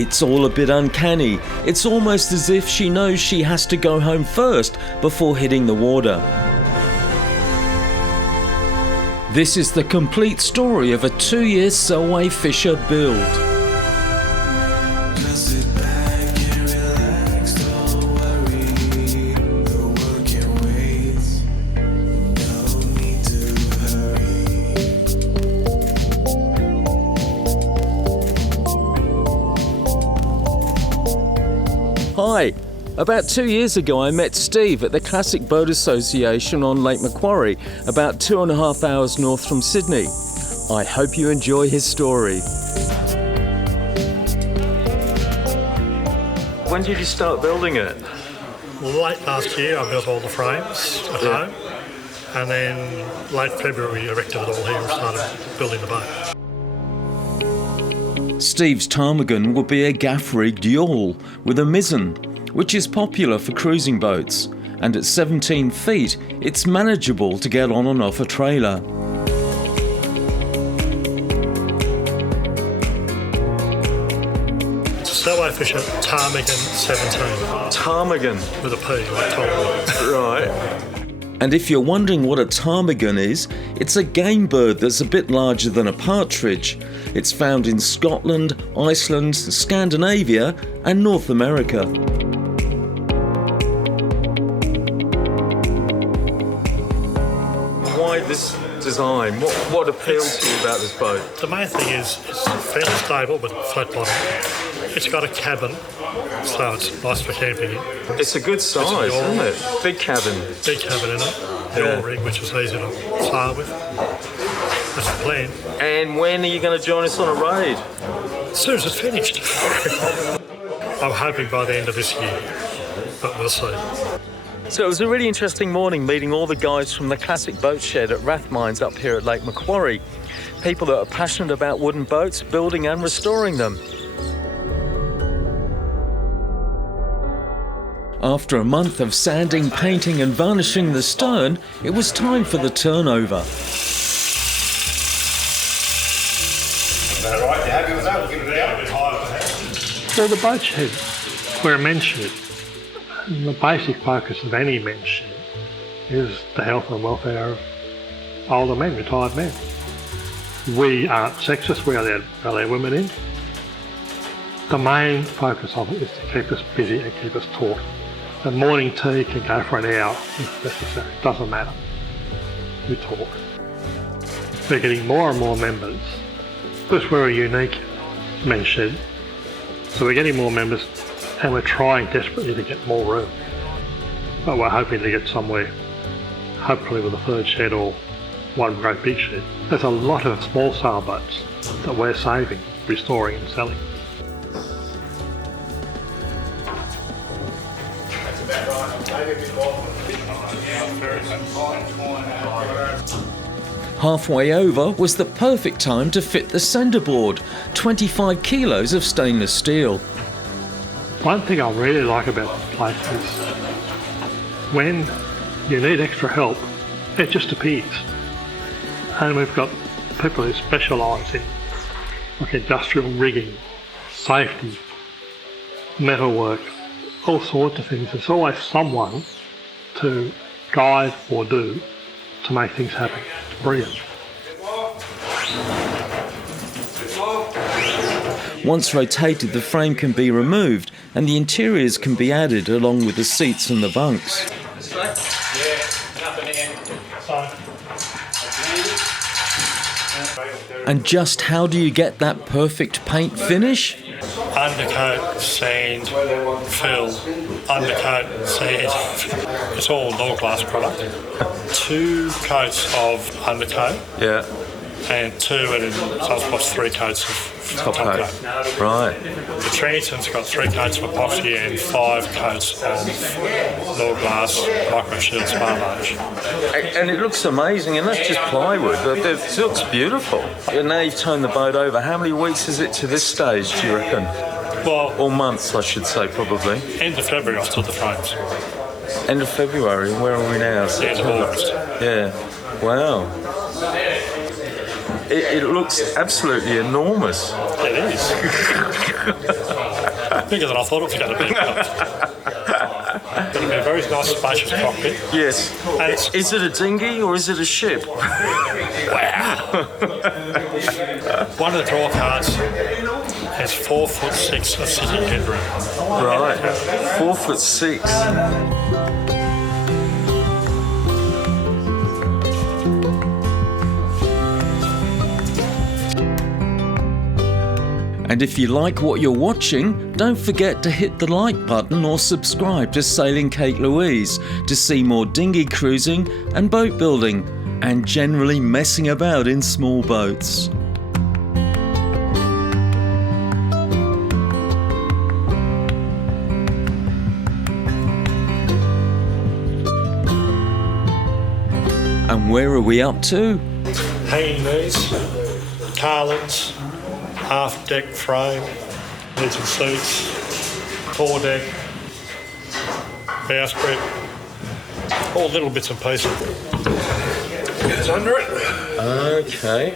It's all a bit uncanny. It's almost as if she knows she has to go home first before hitting the water. This is the complete story of a 2-year Selway Fisher build. Hi. About 2 years ago I met Steve at the Classic Boat Association on Lake Macquarie, about 2.5 hours north from Sydney. I hope you enjoy his story. When did you start building it? Late last year I built all the frames at home, and then late February we erected it all here and started building the boat. Steve's Ptarmigan will be a gaff-rigged yawl with a mizzen, which is popular for cruising boats, and at 17 feet it's manageable to get on and off a trailer. Selway Fisher Ptarmigan 17. Ptarmigan? With a P, like Tom. Right. And if you're wondering what a ptarmigan is, it's a game bird that's a bit larger than a partridge. It's found in Scotland, Iceland, Scandinavia and North America. Why this design? What appeals to you about this boat? The main thing is it's fairly stable but flat bottom. It's got a cabin, so it's nice for camping in. It's a good size, isn't it? Big cabin. Big cabin in it. The oil rig, which is easy to sail with. That's the plan. And when are you going to join us on a raid? As soon as it's finished. I'm hoping by the end of this year, but we'll see. So it was a really interesting morning meeting all the guys from the Classic Boat Shed at Rathmines up here at Lake Macquarie. People that are passionate about wooden boats, building and restoring them. After a month of sanding, painting and varnishing the stern, it was time for the turnover. Alright, you happy with that? We'll give it out. So the boat shed, we're a men's shed. And the basic focus of any men's shed is the health and welfare of older men, retired men. We aren't sexist, we allow women in. The main focus of it is to keep us busy and keep us talking. The morning tea can go for an hour if necessary, it doesn't matter. We talk. We're getting more and more members because we're a unique men's shed. So we're getting more members and we're trying desperately to get more room. But we're hoping to get somewhere, hopefully with a third shed or one great big shed. There's a lot of small sail boats that we're saving, restoring and selling. Halfway over was the perfect time to fit the centreboard, 25 kilos of stainless steel. One thing I really like about this place is when you need extra help, it just appears. And we've got people who specialise in like industrial rigging, safety, metalwork, all sorts of things. There's always someone to guide or do to make things happen. It's brilliant. Once rotated, the frame can be removed and the interiors can be added along with the seats and the bunks. And just how do you get that perfect paint finish? Undercoat, sand, fill, undercoat, sand. It's all log glass product. 2 coats of undercoat. Yeah. And 2 and sometimes 3 coats of top coat. Right. The transom's got 3 coats of epoxy and 5 coats of log glass, micro shield sparge. And it looks amazing, and that's just plywood. It looks beautiful. And now you've turned the boat over. How many weeks is it to this stage, do you reckon? Well, or months, I should say, probably. End of February, I stood the frames. End of February, where are we now? End of August. Yeah. Wow. It looks absolutely enormous. It is. Bigger than I thought it was going to be. It's going to be a very nice, spacious cockpit. Yes. And Is it a dinghy or is it a ship? wow! One of the draw cards has 4'6" of sitting headroom. Right. 4'6". And if you like what you're watching, don't forget to hit the like button or subscribe to Sailing Kate Louise to see more dinghy cruising and boat building, and generally messing about in small boats. And where are we up to? Hanging knees, carlins, half deck frame, heated seats, foredeck, bowsprit, all little bits and pieces. It's under it. Okay.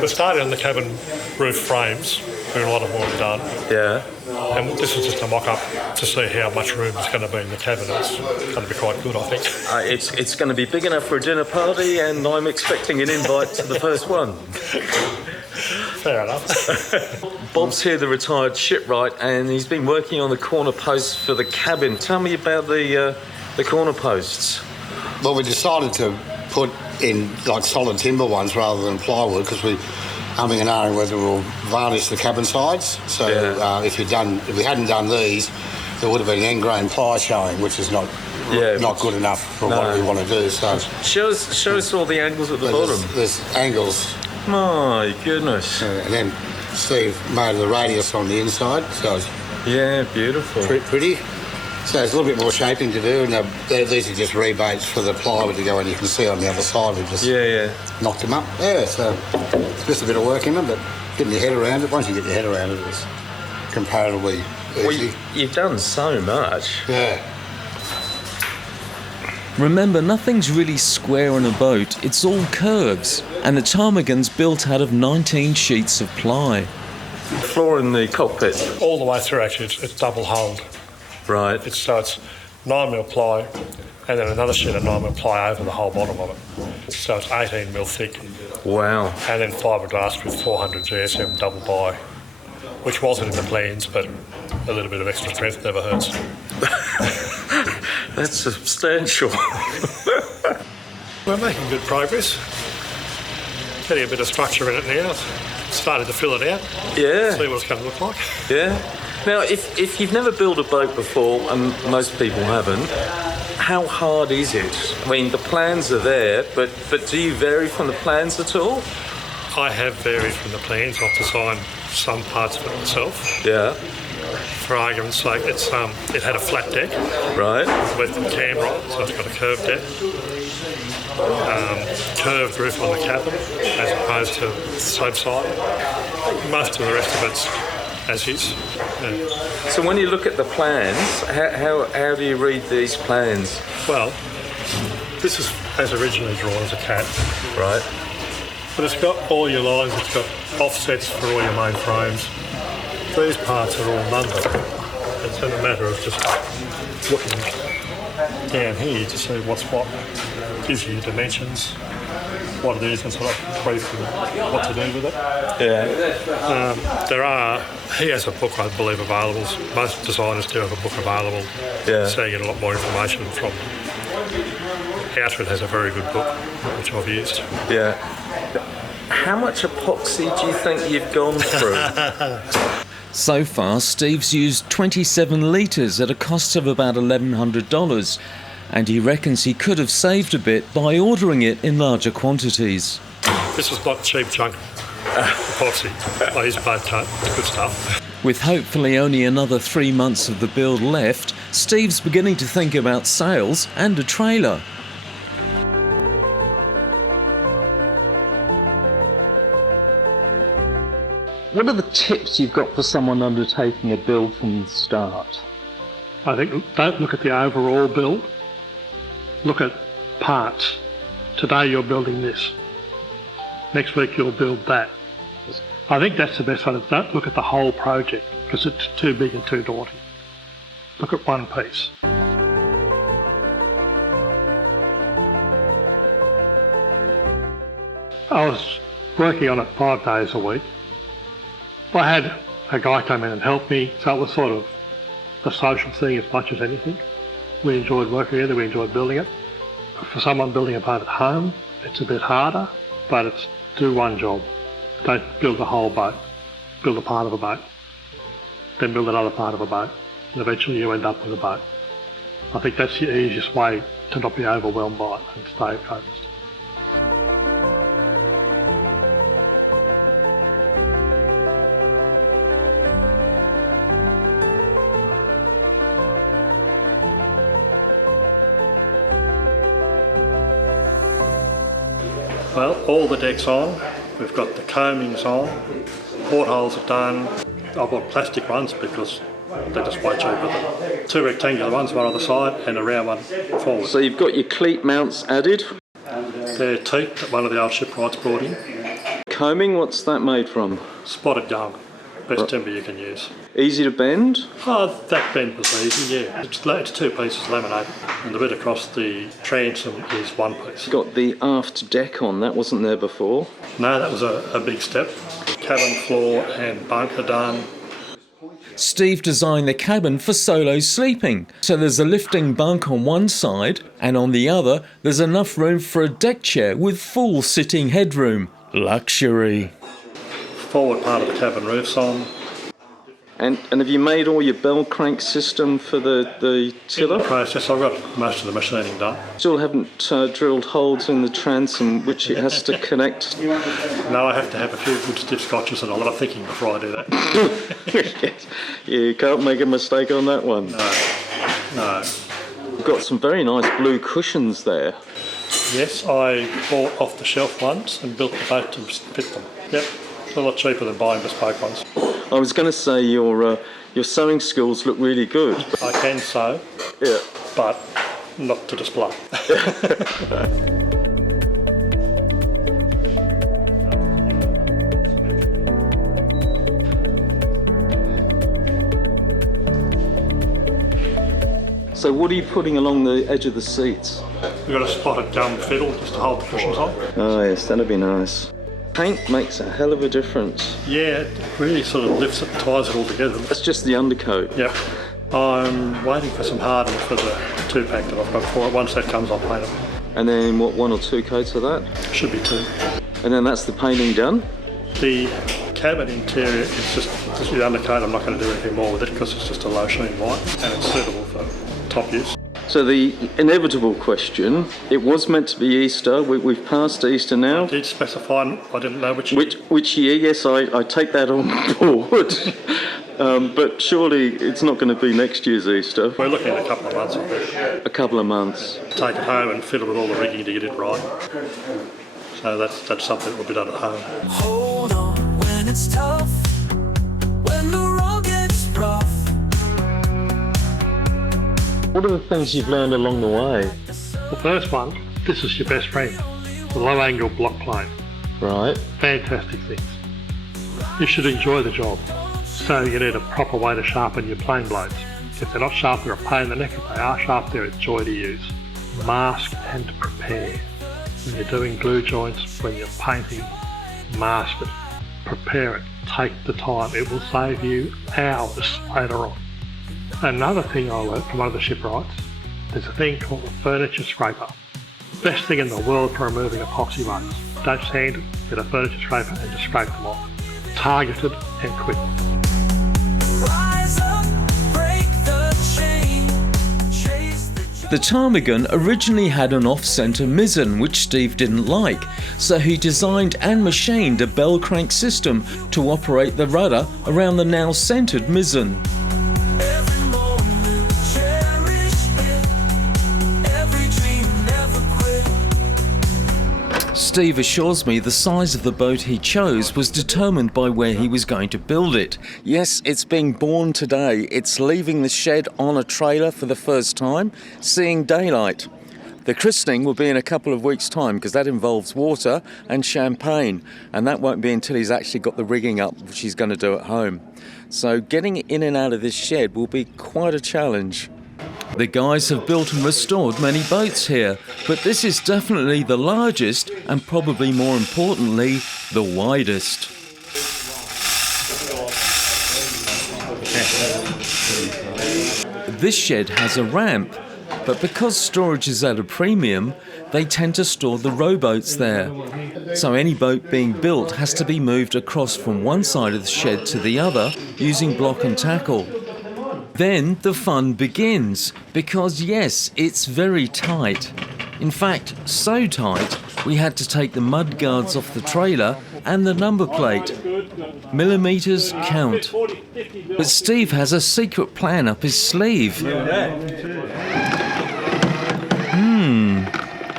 We started on the cabin roof frames, where a lot of them were done. Yeah. And this is just a mock-up to see how much room is going to be in the cabin. It's going to be quite good, I think. It's going to be big enough for a dinner party, and I'm expecting an invite to the first one. Fair enough. Bob's here, the retired shipwright, and he's been working on the corner posts for the cabin. Tell me about the corner posts. Well, we decided to put in like solid timber ones rather than plywood because we umming and ahhing whether we'll varnish the cabin sides. So if we hadn't done these, there would have been end grain ply showing, which is not good enough for what we want to do. So show us all the angles at the bottom. There's angles. My goodness. And then Steve made the radius on the inside, so it's beautiful. Pretty. So there's a little bit more shaping to do, and these are just rebates for the plywood to go, and you can see on the other side we just knocked them up. Yeah, so it's just a bit of work in them, but getting your head around it, once you get your head around it, it's comparatively easy. Well, you've done so much. Yeah. Remember, nothing's really square on a boat, it's all curves, and the Ptarmigan's built out of 19 sheets of ply. The floor in the cockpit? All the way through, actually, it's double hulled. Right. It's 9mm ply, and then another sheet of 9mm ply over the whole bottom of it. So it's 18mm thick. Wow. And then fiberglass with 400 GSM double buy, which wasn't in the plans, but a little bit of extra strength never hurts. That's substantial. We're making good progress. Getting a bit of structure in it now. Started to fill it out. Yeah. See what it's going to look like. Yeah. Now, if you've never built a boat before, and most people haven't, how hard is it? I mean, the plans are there, but do you vary from the plans at all? I have varied from the plans. I've designed some parts of it myself. Yeah. For argument's sake, it had a flat deck. Right. With the camber on, so it's got a curved deck. Curved roof on the cabin, as opposed to slope side. Most of the rest of it's as is. Yeah. So when you look at the plans, how do you read these plans? Well, this is as originally drawn as a cat. Right. But it's got all your lines, it's got offsets for all your main frames. These parts are all numbered. It's a matter of just looking down here to see what's what. Gives you dimensions, what it is, and sort of brief what to do with it. Yeah. He has a book, I believe, available. Most designers do have a book available. Yeah. So you get a lot more information from. Outfit has a very good book, which I've used. Yeah. How much epoxy do you think you've gone through? So far, Steve's used 27 litres at a cost of about $1,100, and he reckons he could have saved a bit by ordering it in larger quantities. This is not cheap junk epoxy. I use boat coat, it's good stuff. With hopefully only another 3 months of the build left, Steve's beginning to think about sails and a trailer. What are the tips you've got for someone undertaking a build from the start? I think don't look at the overall build. Look at parts. Today you're building this. Next week you'll build that. I think that's the best one. Don't look at the whole project because it's too big and too daunting. Look at one piece. I was working on it 5 days a week. I had a guy come in and help me, so it was sort of a social thing as much as anything. We enjoyed working together, we enjoyed building it. For someone building a boat at home, it's a bit harder, but it's do one job. Don't build the whole boat. Build a part of a boat, then build another part of a boat, and eventually you end up with a boat. I think that's the easiest way to not be overwhelmed by it and stay focused. Well, all the deck's on, we've got the coamings on, portholes are done. I've got plastic ones because they're just way cheaper than 2 rectangular ones, one on the side and a round one forward. So you've got your cleat mounts added. They're teak that one of the old shipwrights brought in. Coaming, what's that made from? Spotted gum, best timber you can use. Easy to bend? Oh, that bend was easy, yeah. It's 2 pieces laminated and the bit across the transom is 1 piece. Got the aft deck on, that wasn't there before. No, that was a big step. Cabin floor and bunk are done. Steve designed the cabin for solo sleeping, so there's a lifting bunk on one side, and on the other there's enough room for a deck chair with full sitting headroom. Luxury. Forward part of the cabin roof's on. And have you made all your bell crank system for the tiller? In the process, I've got most of the machining done. Still haven't drilled holes in the transom which it has to connect? No, I have to have a few good stiff scotches and a lot of thinking before I do that. Yeah, you can't make a mistake on that one. No. We've got some very nice blue cushions there. Yes, I bought off the shelf ones and built the boat to fit them. Yep, it's a lot cheaper than buying bespoke ones. I was going to say your sewing skills look really good. I can sew, yeah, but not to display. So what are you putting along the edge of the seats? We've got a spotted gum fiddle just to hold the cushions on. Oh yes, that'd be nice. Paint makes a hell of a difference. Yeah, it really sort of lifts it and ties it all together. That's just the undercoat. Yep. I'm waiting for some hardening for the 2-pack that I've got for it. Once that comes, I'll paint it. And then what, 1 or 2 coats of that? Should be 2. And then that's the painting done? The cabin interior is just the undercoat. I'm not going to do anything more with it because it's just a low sheen white and it's suitable for top use. So the inevitable question, it was meant to be Easter, we've passed Easter now. I did specify, I didn't know which year. Which year, yes, I take that on board. But surely it's not going to be next year's Easter. We're looking at a couple of months of it. A couple of months. Take it home and fiddle with all the rigging to get it right. So that's something that will be done at home. Hold on when it's tough, when the road gets rough. What are the things you've learned along the way? The first one, this is your best friend, the low angle block plane. Right. Fantastic things. You should enjoy the job. So you need a proper way to sharpen your plane blades. If they're not sharp, they're a pain in the neck. If they are sharp, they're a joy to use. Mask and prepare. When you're doing glue joints, when you're painting, mask it, prepare it, take the time. It will save you hours later on. Another thing I learned from one of the shipwrights, there's a thing called a furniture scraper. Best thing in the world for removing epoxy runs. Don't sand it, get a furniture scraper and just scrape them off. Targeted and quick. Rise up, break the chain, chase the The Ptarmigan originally had an off-centre mizzen, which Steve didn't like, so he designed and machined a bell crank system to operate the rudder around the now centred mizzen. every moment, cherish it, every dream, never quit. Steve assures me the size of the boat he chose was determined by where he was going to build it. Yes, it's being born today. It's leaving the shed on a trailer for the first time, seeing daylight. The christening will be in a couple of weeks' time because that involves water and champagne, and that won't be until he's actually got the rigging up, which he's going to do at home. So getting in and out of this shed will be quite a challenge. The guys have built and restored many boats here, but this is definitely the largest and probably more importantly, the widest. This shed has a ramp, but because storage is at a premium, they tend to store the rowboats there. So any boat being built has to be moved across from one side of the shed to the other using block and tackle. Then the fun begins, because yes, it's very tight. In fact, so tight, we had to take the mud guards off the trailer and the number plate. Millimetres count. But Steve has a secret plan up his sleeve.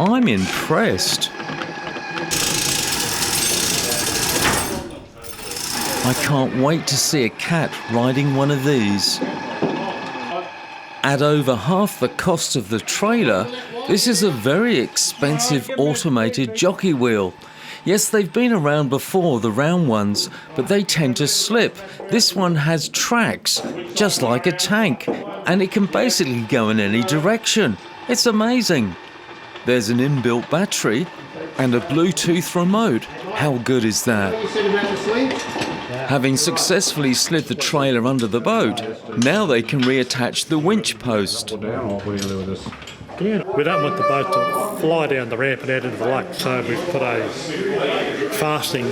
I'm impressed. I can't wait to see a cat riding one of these. At over half the cost of the trailer, this is a very expensive automated jockey wheel. Yes, they've been around before, the round ones, but they tend to slip. This one has tracks, just like a tank, and it can basically go in any direction. It's amazing. There's an inbuilt battery and a Bluetooth remote. How good is that? Having successfully slid the trailer under the boat, now they can reattach the winch post. We don't want the boat to fly down the ramp and out into the lake, so we've put a fastening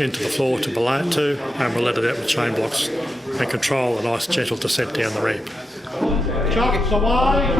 into the floor to below it too, and we'll let it out with chain blocks and control a nice gentle descent down the ramp. Chuck's away!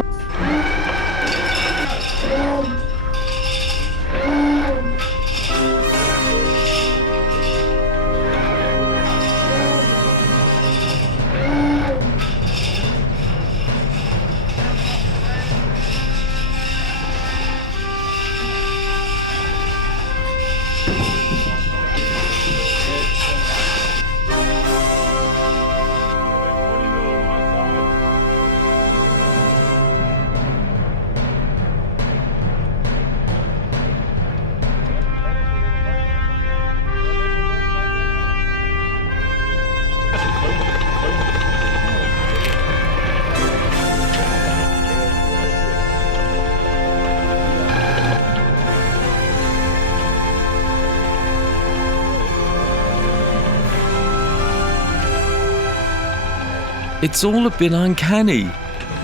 It's all a bit uncanny.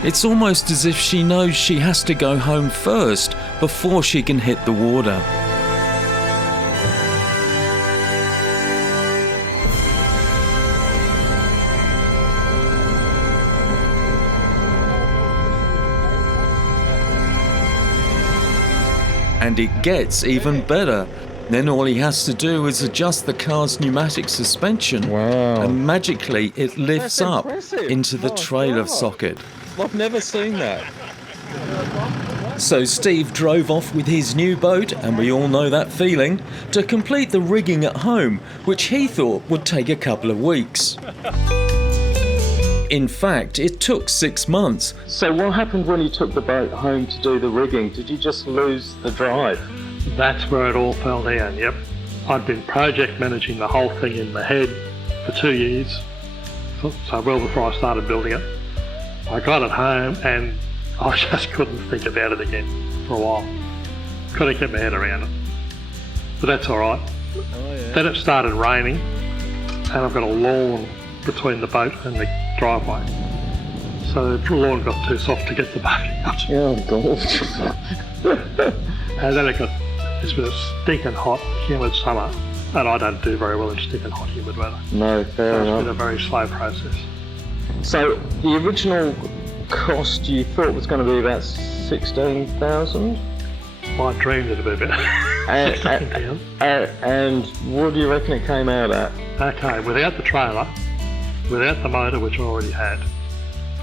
It's almost as if she knows she has to go home first before she can hit the water. And it gets even better. Then all he has to do is adjust the car's pneumatic suspension, and magically it lifts up into the trailer socket. I've never seen that. So Steve drove off with his new boat, and we all know that feeling, to complete the rigging at home, which he thought would take a couple of weeks. In fact, it took 6 months. So what happened when you took the boat home to do the rigging? Did you just lose the drive? That's where it all fell down, yep. I'd been project managing the whole thing in my head for 2 years, so well before I started building it. I got it home and I just couldn't think about it again for a while. Couldn't get my head around it. But that's all right. Then it started raining and I've got a lawn between the boat and the driveway. So the lawn got too soft to get the boat out. Oh, gosh. And then it's been a stinking hot, humid summer, and I don't do very well in stinking hot, humid weather. No, fair enough. It's been a very slow process. So the original cost you thought was going to be about 16,000? Well, I dreamed it'd be better. And what do you reckon it came out at? Okay, without the trailer, without the motor, which I already had,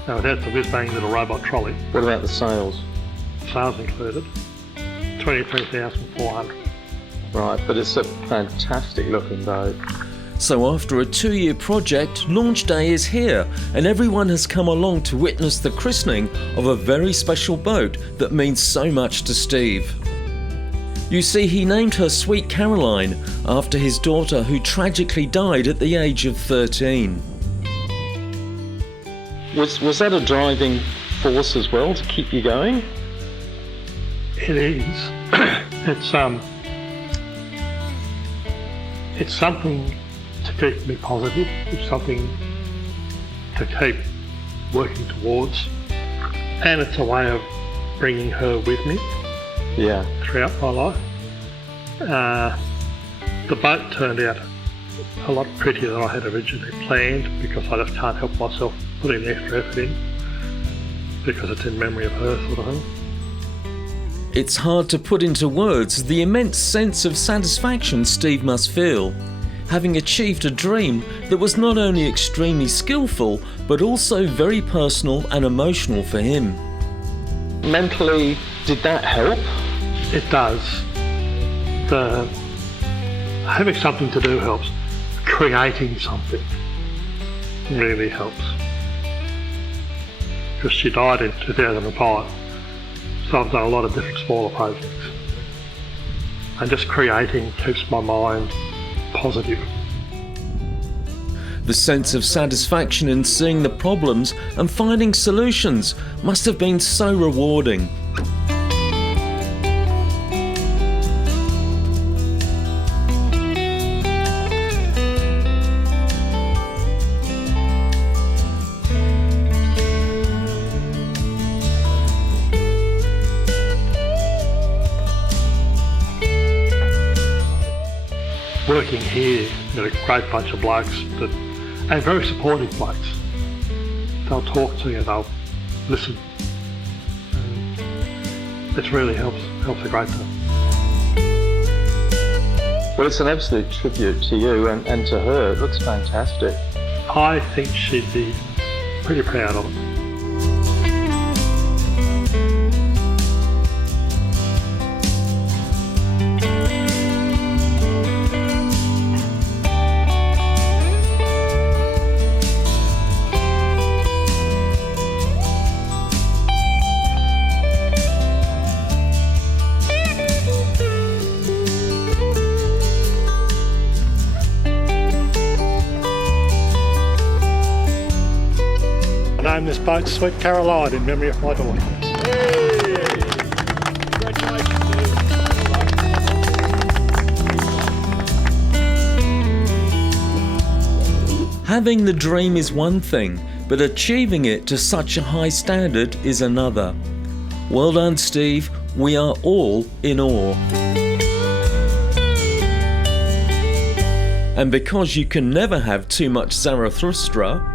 and without the whiz-bang little robot trolley. What about the sales? Sales included, 23,400. Right, but it's a fantastic looking boat. So after a 2-year project, launch day is here and everyone has come along to witness the christening of a very special boat that means so much to Steve. You see, he named her Sweet Caroline after his daughter who tragically died at the age of 13. Was that a driving force as well to keep you going? It is. It's something to keep me positive. It's something to keep working towards, and it's a way of bringing her with me. Yeah. Throughout my life. The boat turned out a lot prettier than I had originally planned because I just can't help myself putting the extra effort in because it's in memory of her, sort of thing. It's hard to put into words the immense sense of satisfaction Steve must feel, having achieved a dream that was not only extremely skillful but also very personal and emotional for him. Mentally, did that help? It does. Having something to do helps. Creating something really helps. Because she died in 2005, so I've done a lot of different smaller projects. And just creating keeps my mind positive. The sense of satisfaction in seeing the problems and finding solutions must have been so rewarding. Working here, got a great bunch of blokes and very supportive blokes. They'll talk to you, they'll listen. It really helps a great deal. Well, it's an absolute tribute to you and to her. It looks fantastic. I think she'd be pretty proud of it. I named this boat Sweet Caroline in memory of my daughter. Having the dream is one thing, but achieving it to such a high standard is another. Well done, Steve. We are all in awe. And because you can never have too much Zarathustra,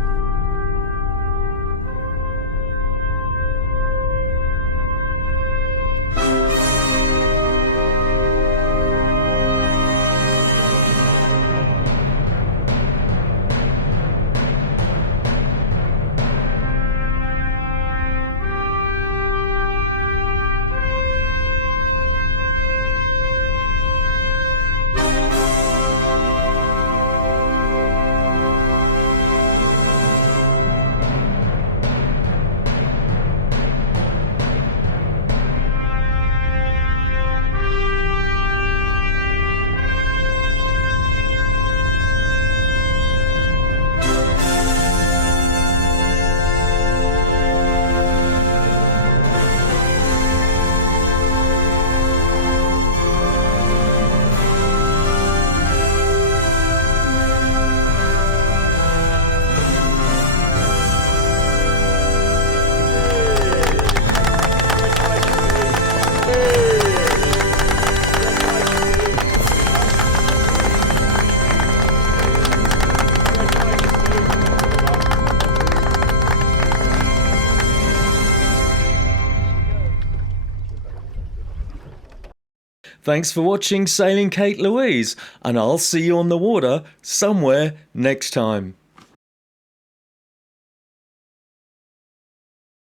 thanks for watching Sailing Kate Louise, and I'll see you on the water somewhere next time.